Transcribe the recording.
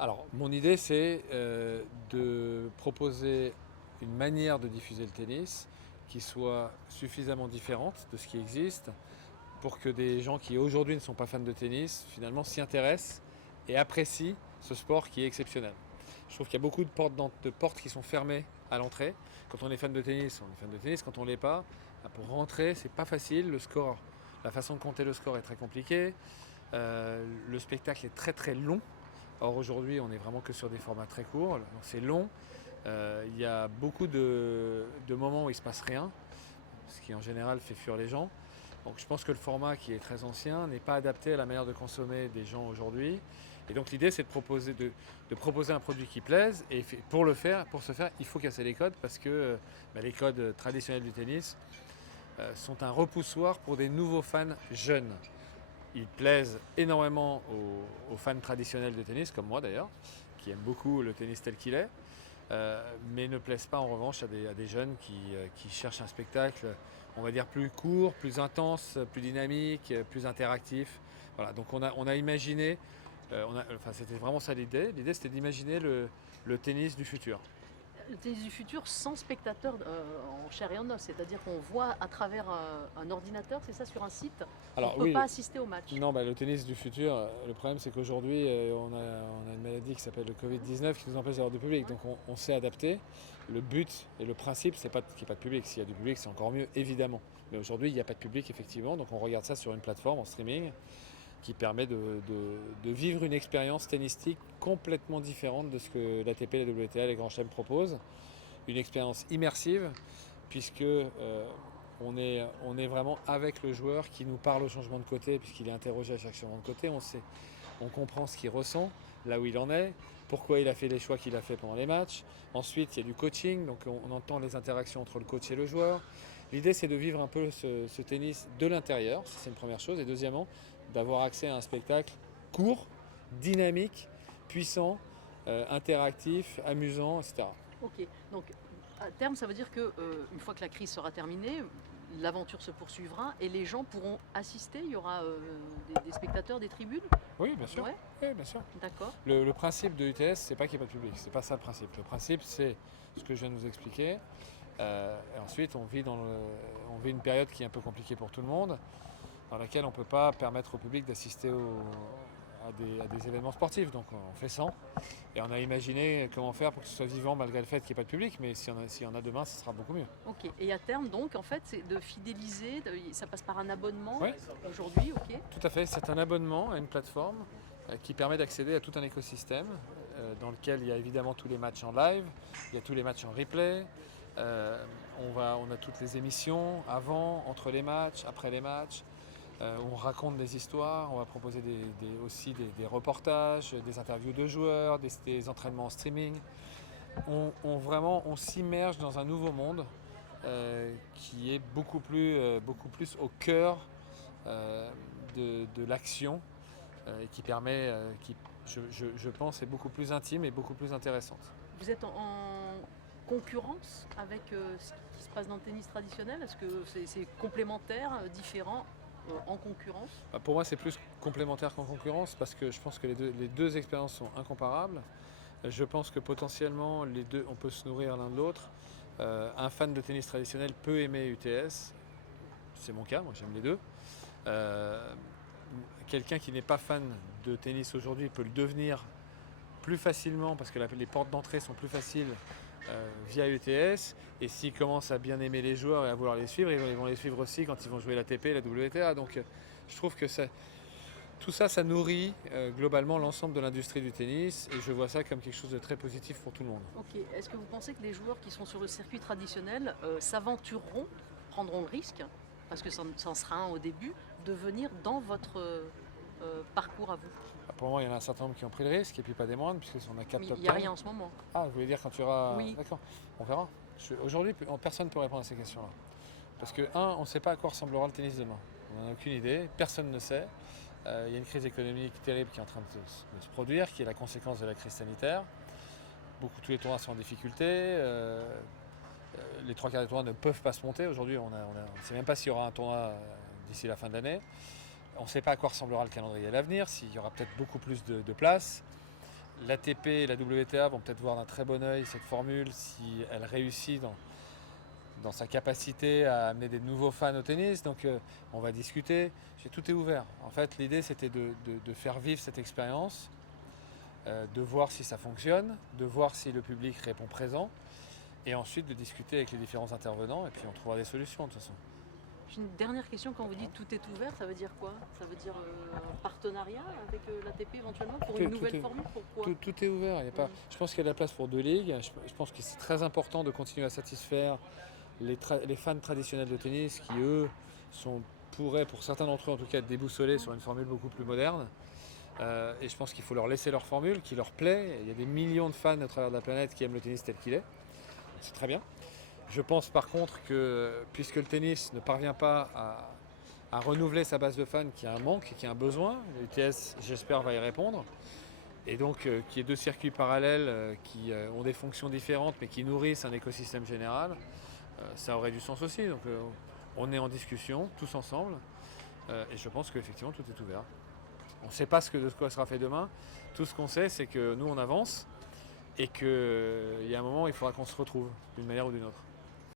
Alors, mon idée, c'est de proposer une manière de diffuser le tennis qui soit suffisamment différente de ce qui existe pour que des gens qui aujourd'hui ne sont pas fans de tennis, finalement, s'y intéressent et apprécient ce sport qui est exceptionnel. Je trouve qu'il y a beaucoup de portes qui sont fermées à l'entrée. Quand on est fan de tennis, on est fan de tennis. Quand on ne l'est pas, pour rentrer, c'est pas facile. Le score, la façon de compter le score est très compliquée. Le spectacle est très très long. Or aujourd'hui, on est vraiment que sur des formats très courts, donc c'est long. Il y a beaucoup de moments où il ne se passe rien, ce qui en général fait fuir les gens. Donc je pense que le format qui est très ancien n'est pas adapté à la manière de consommer des gens aujourd'hui. Et donc l'idée c'est de proposer un produit qui plaise. Et pour ce faire, il faut casser les codes parce que les codes traditionnels du tennis sont un repoussoir pour des nouveaux fans jeunes. Ils plaisent énormément aux fans traditionnels de tennis, comme moi d'ailleurs, qui aiment beaucoup le tennis tel qu'il est, mais ne plaisent pas en revanche à des jeunes qui cherchent un spectacle, on va dire, plus court, plus intense, plus dynamique, plus interactif. Voilà, donc on a imaginé, enfin c'était vraiment ça l'idée. L'idée c'était d'imaginer le tennis du futur. Le tennis du futur sans spectateur en chair et en os, c'est-à-dire qu'on voit à travers un ordinateur, c'est ça, sur un site, on ne Alors peut oui, pas assister au match. non, le tennis du futur, le problème c'est qu'aujourd'hui on a une maladie qui s'appelle le Covid-19 qui nous empêche d'avoir du public. Ouais. Donc on s'est adapté. Le but et le principe c'est pas qu'il n'y ait pas de public. S'il y a du public c'est encore mieux évidemment. Mais aujourd'hui il n'y a pas de public effectivement. Donc on regarde ça sur une plateforme en streaming qui permet de vivre une expérience tennistique complètement différente de ce que l'ATP, la WTA et les grands chelems proposent. Une expérience immersive puisque on est vraiment avec le joueur qui nous parle au changement de côté, puisqu'il est interrogé à chaque changement de côté. On comprend ce qu'il ressent, là où il en est, pourquoi il a fait les choix qu'il a fait pendant les matchs. Ensuite, il y a du coaching, donc on entend les interactions entre le coach et le joueur. L'idée, c'est de vivre un peu ce tennis de l'intérieur, ça, c'est une première chose. Et deuxièmement, d'avoir accès à un spectacle court, dynamique, puissant, interactif, amusant, etc. Ok, donc à terme, ça veut dire que une fois que la crise sera terminée, l'aventure se poursuivra et les gens pourront assister. Il y aura des spectateurs, des tribunes. Oui, bien sûr. Ouais, Oui, bien sûr. d'accord. Le principe de UTS, c'est pas qu'il n'y ait pas de public, c'est pas ça le principe. Le principe, c'est ce que je viens de vous expliquer. Et ensuite, on vit une période qui est un peu compliquée pour tout le monde, dans laquelle on ne peut pas permettre au public d'assister à des événements sportifs. Donc on fait sans. Et on a imaginé comment faire pour que ce soit vivant malgré le fait qu'il n'y ait pas de public, mais s'il y en a demain, ce sera beaucoup mieux. Ok, et à terme, donc, en fait, c'est de fidéliser, ça passe par un abonnement Oui, aujourd'hui, ok. tout à fait. C'est un abonnement à une plateforme qui permet d'accéder à tout un écosystème dans lequel il y a évidemment tous les matchs en live, il y a tous les matchs en replay, on a toutes les émissions avant, entre les matchs, après les matchs. On raconte des histoires, on va proposer aussi des reportages, des interviews de joueurs, des entraînements en streaming. On s'immerge dans un nouveau monde qui est beaucoup plus au cœur de l'action et qui permet, je pense, est beaucoup plus intime et beaucoup plus intéressante. Vous êtes en concurrence avec ce qui se passe dans le tennis traditionnel? Est-ce que c'est complémentaire, différent, en concurrence? Pour moi, c'est plus complémentaire qu'en concurrence parce que je pense que les deux expériences sont incomparables. Je pense que potentiellement, les deux, on peut se nourrir l'un de l'autre. Un fan de tennis traditionnel peut aimer UTS, c'est mon cas, moi j'aime les deux. Euh, Quelqu'un qui n'est pas fan de tennis aujourd'hui peut le devenir plus facilement parce que les portes d'entrée sont plus faciles via UTS. Et s'ils commencent à bien aimer les joueurs et à vouloir les suivre, ils vont les suivre aussi quand ils vont jouer l'ATP, la WTA. Donc je trouve que tout ça, ça nourrit globalement l'ensemble de l'industrie du tennis et je vois ça comme quelque chose de très positif pour tout le monde. Ok. Est-ce que vous pensez que les joueurs qui sont sur le circuit traditionnel s'aventureront, prendront le risque, parce que ça en sera un au début, de venir dans votre parcours à vous? Pour moi, il y en a un certain nombre qui ont pris le risque et puis pas des moindres puisqu'on a 4 Mais top il n'y a 10. rien en ce moment. Ah, vous voulez dire quand tu auras... Oui. D'accord, on verra. Aujourd'hui, personne ne peut répondre à ces questions-là. Parce que, on ne sait pas à quoi ressemblera le tennis demain. On n'en a aucune idée, personne ne sait. Il y a une crise économique terrible qui est en train de se produire, qui est la conséquence de la crise sanitaire. Tous les tournois sont en difficulté. Les trois quarts des tournois ne peuvent pas se monter. Aujourd'hui, on ne sait même pas s'il y aura un tournoi d'ici la fin de l'année. On ne sait pas à quoi ressemblera le calendrier à l'avenir, s'il y aura peut-être beaucoup plus de places. l'ATP et la WTA vont peut-être voir d'un très bon œil cette formule si elle réussit dans sa capacité à amener des nouveaux fans au tennis. Donc on va discuter. Tout est ouvert. En fait, l'idée c'était de faire vivre cette expérience, de voir si ça fonctionne, de voir si le public répond présent, et ensuite de discuter avec les différents intervenants, et puis on trouvera des solutions de toute façon. J'ai une dernière question, quand vous dites tout est ouvert, ça veut dire quoi? Ça veut dire un partenariat avec l'ATP éventuellement pour une nouvelle formule? Pourquoi? Tout est ouvert. Il y a pas, je pense qu'il y a de la place pour 2 ligues. Je pense que c'est très important de continuer à satisfaire les fans traditionnels de tennis qui, eux, pourraient, pour certains d'entre eux en tout cas, être déboussolés sur une formule beaucoup plus moderne. Et je pense qu'il faut leur laisser leur formule, qui leur plaît. Il y a des millions de fans à travers la planète qui aiment le tennis tel qu'il est. C'est très bien. Je pense par contre que, puisque le tennis ne parvient pas à renouveler sa base de fans, qui a un manque, qui a un besoin, l'UTS, j'espère, va y répondre. Et donc qu'il y ait 2 circuits parallèles qui ont des fonctions différentes mais qui nourrissent un écosystème général, ça aurait du sens aussi. Donc on est en discussion tous ensemble et je pense qu'effectivement tout est ouvert. On ne sait pas de quoi sera fait demain. Tout ce qu'on sait, c'est que nous on avance et qu'il y a un moment où il faudra qu'on se retrouve d'une manière ou d'une autre.